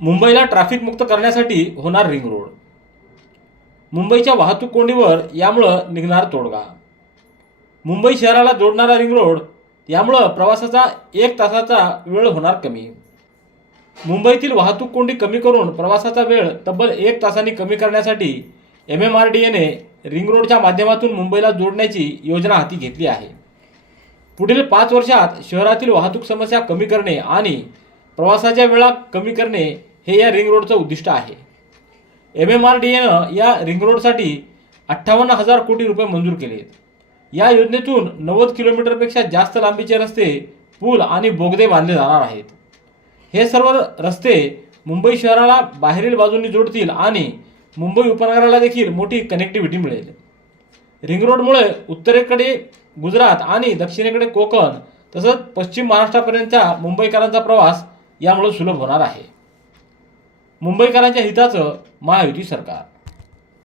मुंबईला ट्रॅफिक मुक्त करण्यासाठी होणार रिंग रोड मुंबईच्या वाहतूक कोंडीवर यामुळं निघणार तोडगा. मुंबई शहराला जोडणारा रिंग रोड यामुळं प्रवासाचा एक तासाचा वेळ होणार कमी. मुंबईतील वाहतूक कोंडी कमी करून प्रवासाचा वेळ तब्बल एक तासांनी कमी करण्यासाठी एम एम आर डी एने रिंग रोडच्या माध्यमातून मुंबईला जोडण्याची योजना हाती घेतली आहे. पुढील पाच वर्षात शहरातील वाहतूक समस्या कमी करणे आणि प्रवासाच्या वेळा कमी करणे हे या रिंग रोडचं उद्दिष्ट आहे. एम एम आर डी एनं या रिंग रोडसाठी अठ्ठावन्न हजार कोटी रुपये मंजूर केले आहेत. या योजनेतून नव्वद किलोमीटरपेक्षा जास्त लांबीचे रस्ते पूल आणि बोगदे बांधले जाणार आहेत. हे सर्व रस्ते मुंबई शहराला बाहेरील बाजूंनी जोडतील आणि मुंबई उपनगराला देखील मोठी कनेक्टिव्हिटी मिळेल. रिंग रोडमुळे उत्तरेकडे गुजरात आणि दक्षिणेकडे कोकण तसंच पश्चिम महाराष्ट्रापर्यंतच्या मुंबईकरांचा प्रवास यामुळे सुलभ होणार आहे. मुंबईकरांच्या हिताचं महायुती सरकार.